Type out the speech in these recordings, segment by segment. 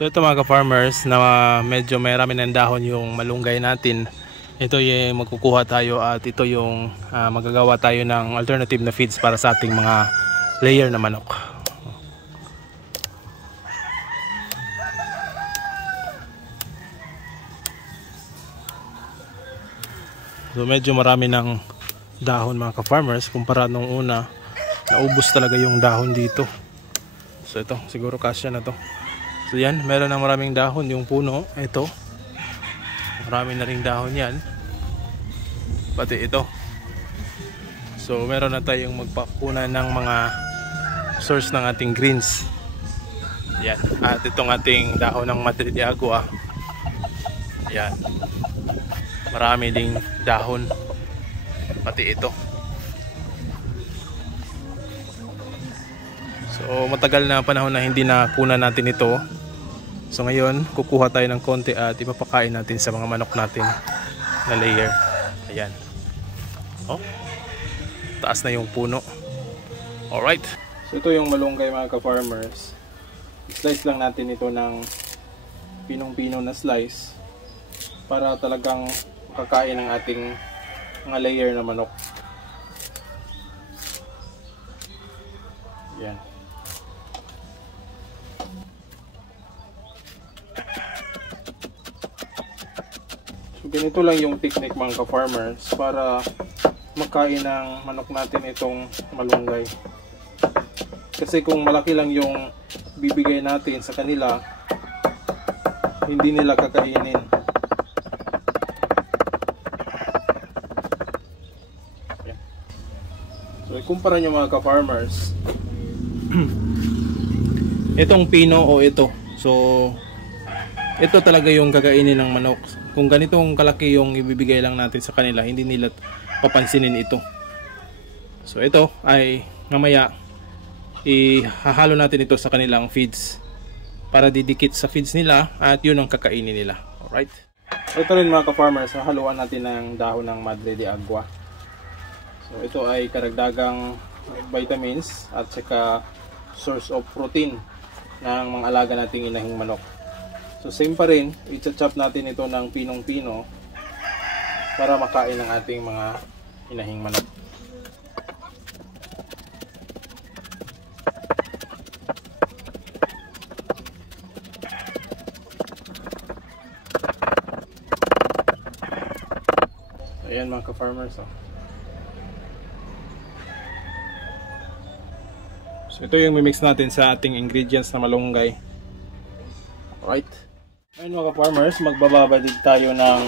So ito mga ka-farmers na medyo may rami ng dahon yung malunggay natin. Ito yung magkukuha tayo at ito yung magagawa tayo ng alternative na feeds para sa ating mga layer na manok. So medyo marami ng dahon mga ka-farmers kumpara nung una. Naubos talaga yung dahon dito. So ito siguro kasya na to. So yan, meron ng maraming dahon yung puno. Ito, marami na ring dahon yan. Pati ito. So meron na tayong magpakunan ng mga source ng ating greens. Yan, at itong ating dahon ng Madre de Agua. Yan, marami ding dahon. Pati ito. So matagal na panahon na hindi na kunan natin ito. So ngayon kukuha tayo ng konti at ipapakain natin sa mga manok natin na layer. Ayan. Oh, taas na yung puno. Alright. So ito yung malunggay mga ka-farmers. Slice lang natin ito ng pinong-pino na slice para talagang makakain ng ating mga layer na manok. Ayan. Ganito lang yung technique mga ka-farmers para makain ng manok natin itong malunggay. Kasi kung malaki lang yung bibigay natin sa kanila, hindi nila kakainin. So ikumpara nyo mga ka-farmers itong pino o ito. So ito talaga yung kakainin ng manok. Kung ganitong kalaki yung ibibigay lang natin sa kanila, hindi nila papansinin ito. So ito ay mamaya ihahalo natin ito sa kanilang feeds para didikit sa feeds nila at yun ang kakainin nila. Alright. So ito rin mga ka-farmers, haluan natin ng dahon ng Madre de Agua. So ito ay karagdagang vitamins at saka source of protein ng mga alaga nating inahing manok. So same pa rin, i-chop natin ito ng pinong-pino para makain ng ating mga inahing manok. Ayan mga ka-farmers. So ito yung mimix natin sa ating ingredients na malunggay. Alright. Ayun mga ka-farmers, magbababad tayo ng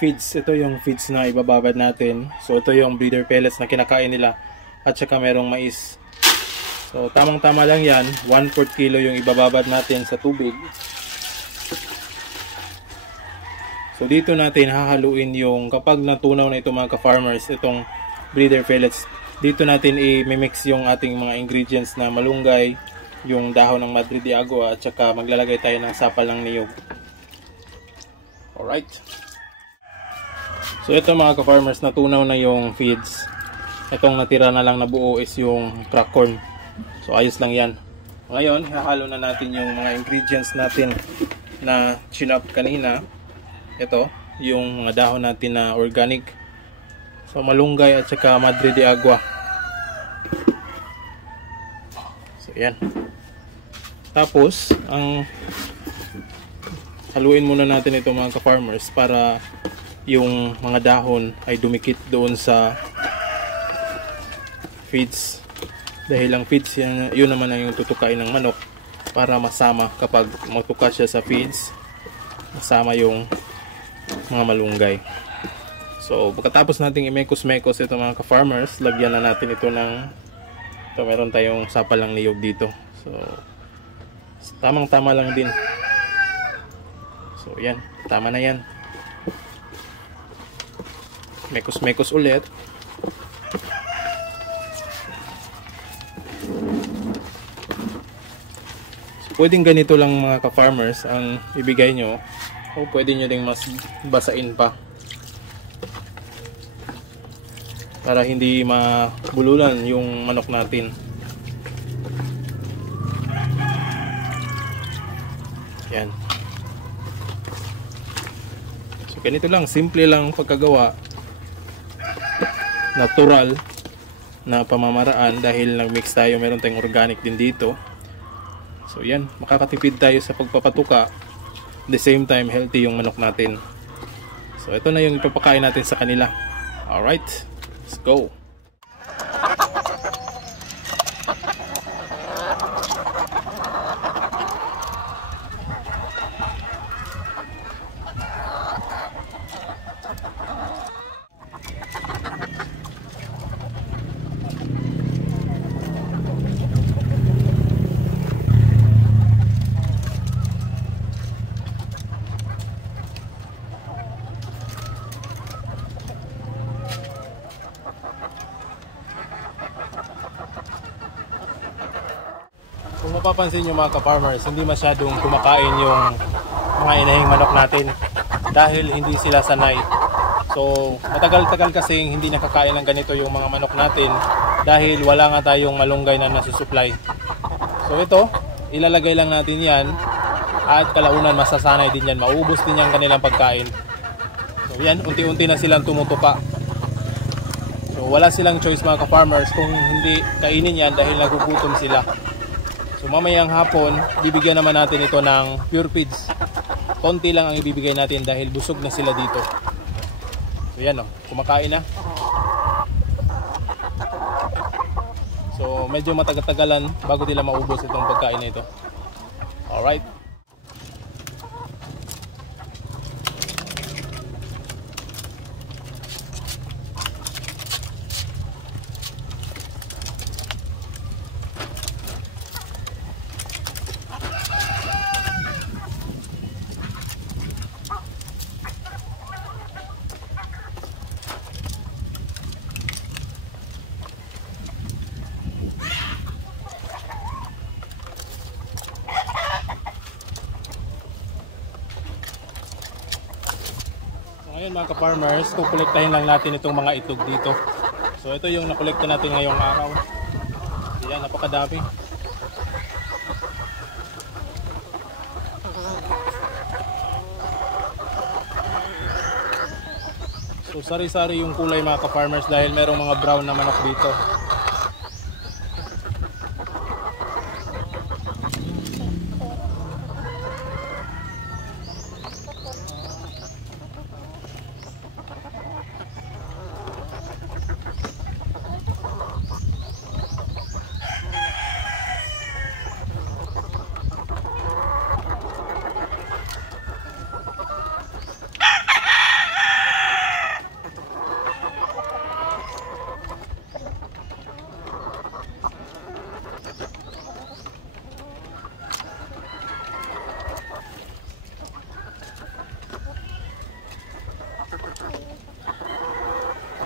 feeds. Ito yung feeds na ibababad natin. So ito yung breeder pellets na kinakain nila at saka merong mais. So tamang tama lang yan, 1/4 kilo yung ibababad natin sa tubig. So dito natin hahaluin yung, kapag natunaw na ito mga ka-farmers, itong breeder pellets, dito natin i-mix yung ating mga ingredients na malunggay, yung dahon ng Madre de Agua at saka maglalagay tayo ng sapal ng niyog. Alright. So ito mga ka-farmers, natunaw na yung feeds. Itong natira na lang na buo is yung crack corn. So ayos lang yan. Ngayon, hahalo na natin yung mga ingredients natin na chinop kanina. Ito, yung mga dahon natin na organic. So malunggay at saka Madre de Agua. So yan. Tapos, ang haluin muna natin ito mga ka-farmers para yung mga dahon ay dumikit doon sa feeds. Dahil ang feeds, yun naman ang yung tutukain ng manok para masama kapag matuka siya sa feeds, masama yung mga malunggay. So, pagkatapos nating imekos-mekos ito mga ka-farmers, lagyan na natin ito ng, ito meron tayong sapal ng niyog dito. So, tamang-tama lang din. So yan, tama na yan. Mekos-mekos ulit. So, pwedeng ganito lang mga ka-farmers ang ibigay nyo, o pwede nyo ding mas basain pa para hindi mabululan yung manok natin. Yan. So ganito lang, simple lang pagkagawa. Natural na pamamaraan dahil nag-mix tayo, meron tayong organic din dito. So yan, makakatipid tayo sa pagpapatuka. At the same time, healthy yung manok natin. So ito na yung ipapakain natin sa kanila. Alright, let's go. Kung mapapansin nyo mga ka-farmers, hindi masyadong kumakain yung mga inahing manok natin dahil hindi sila sanay. So matagal-tagal kasi hindi nakakain ng ganito yung mga manok natin dahil wala nga tayong malunggay na nasusupply. So ito, ilalagay lang natin yan at kalaunan masasanay din yan, maubos din yan kanilang pagkain. So yan, unti-unti na silang tumutuka. So wala silang choice mga ka-farmers kung hindi kainin yan dahil nagugutom sila. So mamayang hapon, bibigyan naman natin ito ng pure feeds. Konti lang ang ibibigay natin dahil busog na sila dito. So yan o, kumakain na. So medyo matagal-tagalan bago nila maubos itong pagkain na ito. Alright. Ngayon mga ka-farmers, kukolektahin lang natin itong mga itlog dito. So ito yung nakolekta natin ngayong araw. Yan, napakadami. So sari-sari yung kulay mga ka-farmers dahil merong mga brown na manok dito.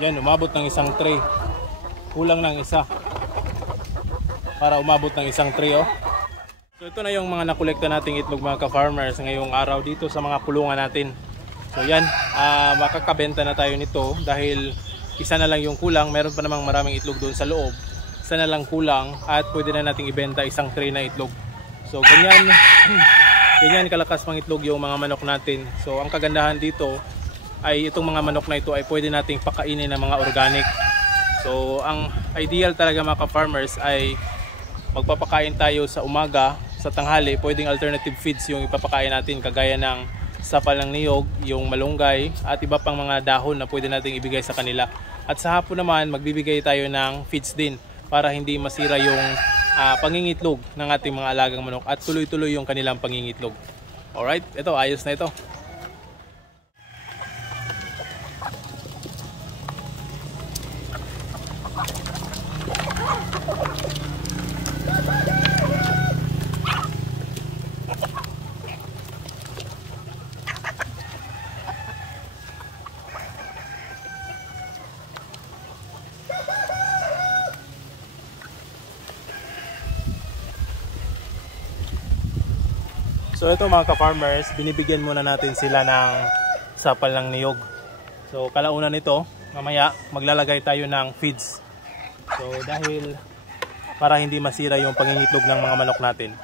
Yan, umabot ng isang tray. Kulang ng isa para umabot ng isang tray, oh. So ito na yung mga nakolekta nating itlog mga ka-farmers ngayong araw dito sa mga kulungan natin. So yan, makakabenta na tayo nito dahil isa na lang yung kulang. Meron pa namang maraming itlog doon sa loob. Isa na lang kulang at pwede na nating ibenta isang tray na itlog. So ganyan, ganyan kalakas pang itlog yung mga manok natin. So ang kagandahan dito ay itong mga manok na ito ay pwede nating pakainin ng mga organic. So ang ideal talaga mga ka-farmers ay magpapakain tayo sa umaga, sa tanghali, pwedeng alternative feeds yung ipapakain natin kagaya ng sapal ng niyog, yung malunggay at iba pang mga dahon na pwede nating ibigay sa kanila. At sa hapon naman magbibigay tayo ng feeds din para hindi masira yung pangingitlog ng ating mga alagang manok at tuloy-tuloy yung kanilang pangingitlog. Alright, ito ayos na ito. So ito mga ka-farmers, binibigyan muna natin sila ng sapal ng niyog. So kalaunan nito, mamaya maglalagay tayo ng feeds. So dahil para hindi masira yung pangingitlog ng mga manok natin.